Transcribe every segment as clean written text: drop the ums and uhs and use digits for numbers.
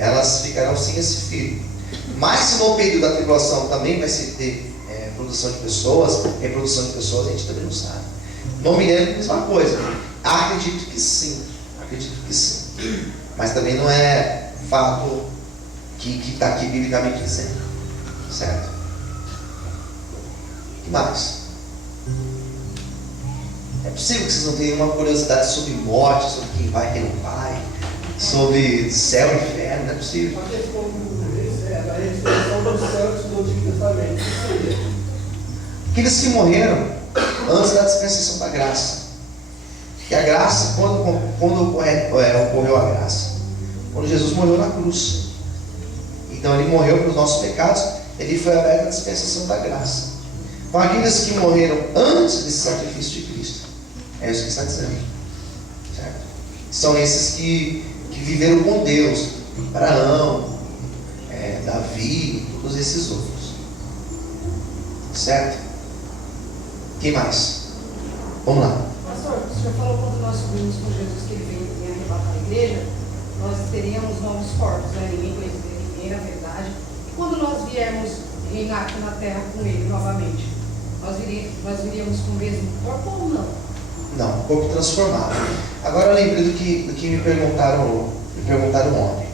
elas ficarão sem esse filho. Mas se no período da tribulação também vai se ter produção de pessoas, reprodução de pessoas, a gente também não sabe. No milênio, a mesma coisa. Acredito que sim. Mas também não é fato que está aqui biblicamente dizendo. Certo? O que mais? É possível que vocês não tenham uma curiosidade sobre morte, sobre quem vai, quem não vai, sobre céu e inferno, não é possível. A questão da ressurreição dos santos do Antigo Testamento, o que seria? Aqueles que morreram antes da dispensação da graça. Que a graça, quando ocorreu a graça? Quando Jesus morreu na cruz. Então ele morreu para os nossos pecados, ele foi aberto à dispensação da graça. Então aqueles que morreram antes desse sacrifício de Cristo, é isso que está dizendo. Certo? São esses que viveram com Deus. Abraão, Davi, todos esses outros. Certo? Quem mais? Vamos lá. Pastor, o senhor falou quando nós subimos com Jesus que ele veio arrebatar a igreja, nós teríamos novos corpos, né? Ninguém conheceria ninguém, na verdade. E quando nós viermos reinar aqui na terra com ele novamente, nós viríamos com o mesmo corpo ou não? Não, corpo transformado. Agora eu lembrei do que me perguntaram ontem.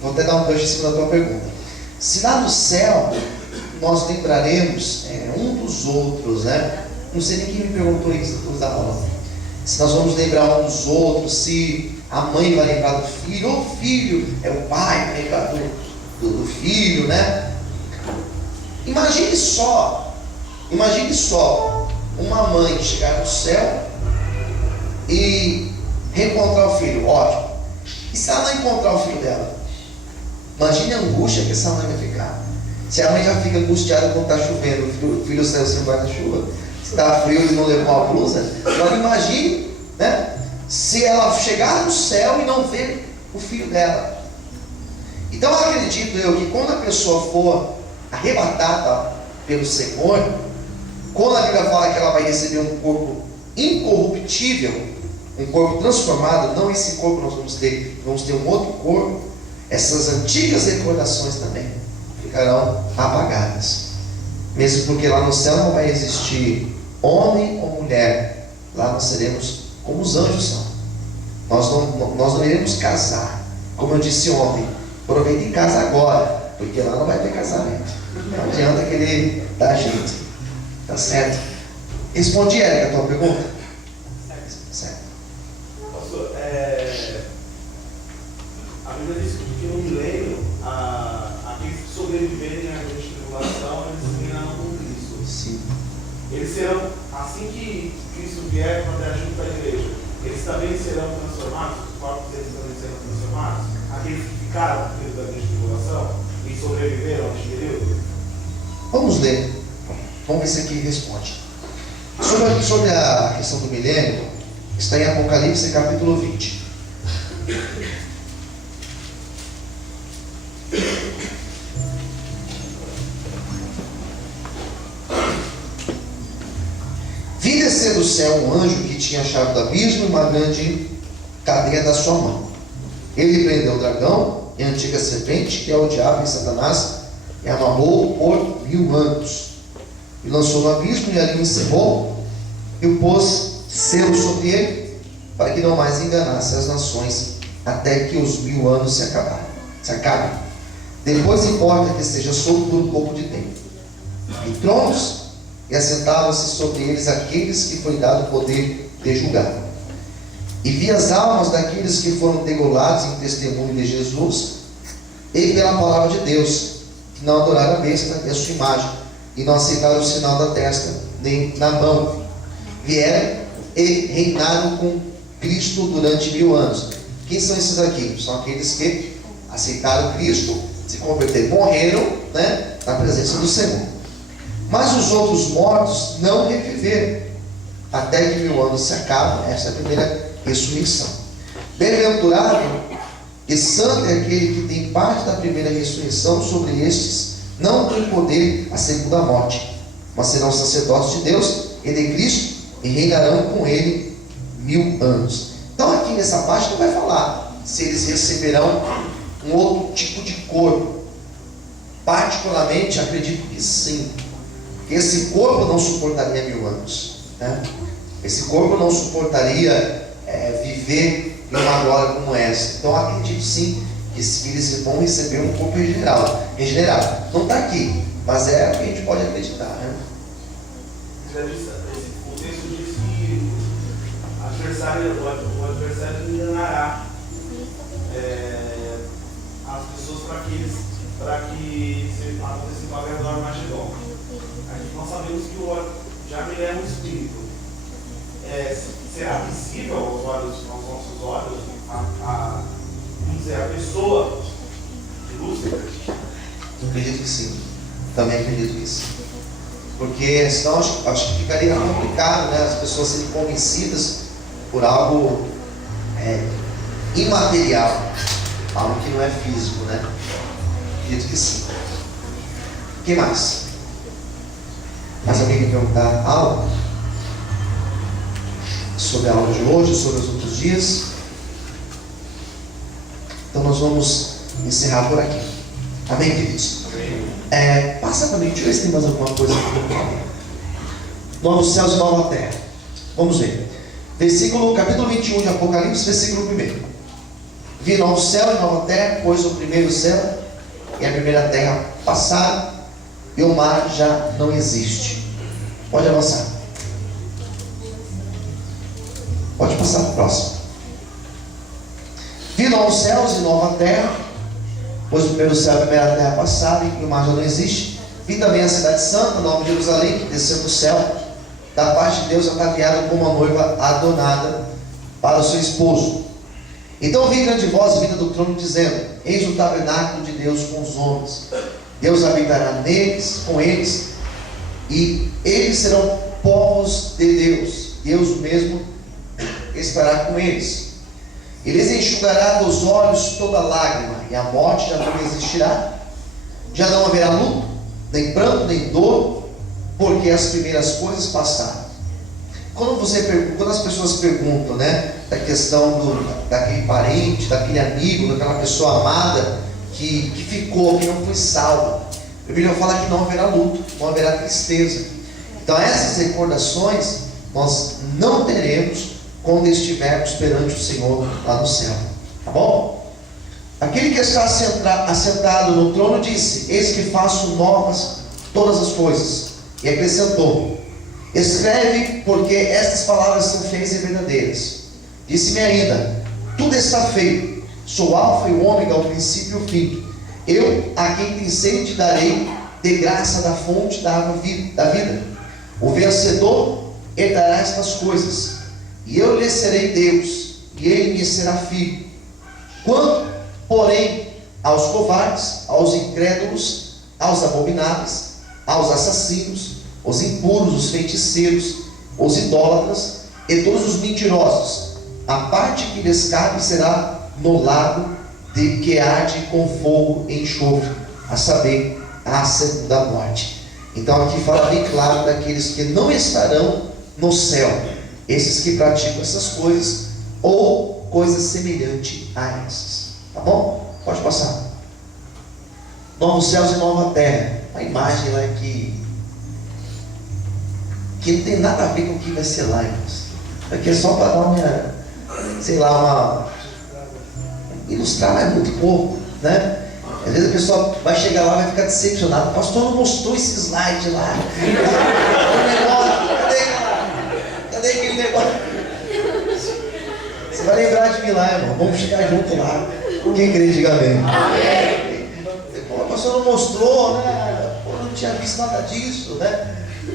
Vou até dar um gancho em cima da tua pergunta. Se lá no céu nós lembraremos um dos outros, né? Não sei nem quem me perguntou isso depois da aula. Se nós vamos lembrar um dos outros, se a mãe vai lembrar do filho, ou o filho é o pai, vai lembrar do filho, né? Imagine só uma mãe chegar no céu e reencontrar o filho, ótimo. E se ela não encontrar o filho dela? Imagine a angústia que essa mãe vai ficar. Se a mãe já fica angustiada quando está chovendo, o filho saiu sem guarda-chuva, se está frio e não levou uma blusa, agora imagine, né, se ela chegar no céu e não ver o filho dela. Então acredito eu que quando a pessoa for arrebatada pelo Senhor, quando a Bíblia fala que ela vai receber um corpo incorruptível, um corpo transformado, não esse corpo nós vamos ter um outro corpo, essas antigas recordações também ficarão apagadas. Mesmo porque lá no céu não vai existir homem ou mulher, lá nós seremos como os anjos são. Nós não iremos casar. Como eu disse ontem, aproveita e casa agora, porque lá não vai ter casamento. Não adianta querer dar jeito. Tá certo? Respondi, Érica, a tua pergunta? Certo. Pastor, a Bíblia diz que no milênio, aqueles que sobreviverem à grande tribulação, eles reinarão com Cristo. Sim. Eles serão, assim que Cristo vier para dar junto à igreja, eles também serão transformados, os corpos deles também serão transformados. Aqueles que ficaram no período da grande tribulação e sobreviveram a este período. Vamos ler. Vamos ver se aqui responde. Sobre a questão do milênio, está em Apocalipse capítulo 20. Vi descer do céu um anjo que tinha a chave do abismo e uma grande cadeia da sua mão. Ele prendeu o dragão e a antiga serpente, que é o diabo e Satanás, e amarrou por 1000 anos. E lançou no abismo e ali o encerrou, e o pôs selo sobre ele, para que não mais enganasse as nações, até que os 1000 anos se acabem. Depois importa que esteja solto por um pouco de tempo. E tronos, e assentavam-se sobre eles aqueles que foi dado o poder de julgar. E vi as almas daqueles que foram degolados em testemunho de Jesus, e pela palavra de Deus, que não adoraram a besta e a sua imagem, e não aceitaram o sinal da testa, nem na mão. Vieram e reinaram com Cristo durante 1000 anos. Quem são esses aqui? São aqueles que aceitaram Cristo, se converteram, morreram, né, na presença do Senhor. Mas os outros mortos não reviveram, até que 1000 anos se acabam. Essa é a primeira ressurreição. Bem-aventurado e santo é aquele que tem parte da primeira ressurreição. Sobre estes não tem poder a segunda morte, mas serão sacerdotes de Deus e de Cristo, e reinarão com ele 1000 anos. Então aqui nessa parte não vai falar se eles receberão um outro tipo de corpo. Particularmente, acredito que sim. Que esse corpo não suportaria 1000 anos, né? Esse corpo não suportaria viver em uma glória como essa. Então, acredito sim que eles vão receber um corpo regenerado. Não está aqui, mas é o que a gente pode acreditar, né? O texto diz que o adversário enganará as pessoas para que se aconteça uma guerra do Armagedon. Nós sabemos que já me é um espírito. Será visível aos nossos olhos vamos dizer, a pessoa de Lúcifer? Eu acredito que sim. Também acredito que sim. Porque senão acho que ficaria complicado, né? As pessoas serem convencidas por algo imaterial, algo que não é físico, né? Acredito que sim. O que mais? Mais alguém quer perguntar algo sobre a aula de hoje, sobre os outros dias? Então nós vamos encerrar por aqui. Amém, queridos? Amém. Passa para mim, deixa eu ver se tem mais alguma coisa aqui. Novos céus e nova terra. Vamos ver. Capítulo 21 de Apocalipse, versículo 1. Vi novo céu e nova terra, pois o primeiro céu e a primeira terra passaram, e o mar já não existe. Pode avançar. Pode passar para o próximo. Vi novos céus e nova terra, pois o primeiro céu e a primeira terra passaram, e o mar já não existe. Vi também a cidade santa, Nova Jerusalém, que desceu do céu, da parte de Deus, ataviada como uma noiva adornada para o seu esposo. Então vi grande voz vinda do trono, dizendo: Eis o tabernáculo de Deus com os homens. Deus habitará neles, com eles, e eles serão povos de Deus. Deus mesmo estará com eles. Ele lhes enxugará dos olhos toda lágrima, e a morte já não existirá. Já não haverá luto, nem pranto, nem dor, porque as primeiras coisas passaram. Quando as pessoas perguntam, né, da questão daquele parente, daquele amigo, daquela pessoa amada que ficou, que não foi salva, a Bíblia fala que não haverá luto, não haverá tristeza. Então essas recordações nós não teremos quando estivermos perante o Senhor lá no céu. Tá bom? Aquele que está assentado no trono disse: Eis que faço novas todas as coisas. E acrescentou: Escreve, porque estas palavras são fiéis e verdadeiras. Disse-me ainda: Tudo está feito. Sou alfa e o ômega, o princípio e o fim. Eu, a quem tem sede, darei de graça da fonte da água da vida. O vencedor herdará estas coisas, e eu lhe serei Deus, e ele me será filho. Quanto, porém, aos covardes, aos incrédulos, aos abomináveis, aos assassinos, os impuros, os feiticeiros, os idólatras e todos os mentirosos, a parte que lhes cabe será no lago de que arde com fogo e enxofre, a saber, a segunda morte. Então aqui fala bem claro daqueles que não estarão no céu, esses que praticam essas coisas ou coisas semelhantes a essas. Tá bom? Pode passar. Novos céus e nova terra. Uma imagem lá que não tem nada a ver com o que vai ser lá, irmãos. Aqui é só para dar ilustrar, mas muito pouco, né? Às vezes a pessoa vai chegar lá e vai ficar decepcionada. O pastor não mostrou esse slide lá. Cadê aquele negócio? Você vai lembrar de mim lá, irmão. Vamos chegar junto lá. Quem crê, diga amém. O pastor não mostrou, né? Eu não tinha visto nada disso, né?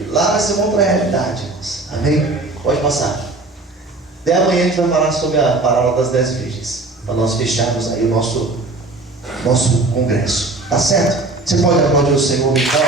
Lá vai ser uma outra realidade, irmãos. Amém? Pode passar. Até amanhã a gente vai falar sobre a parábola das 10 virgens, para nós fecharmos aí o nosso congresso. Tá certo? Você pode aplaudir o Senhor, então?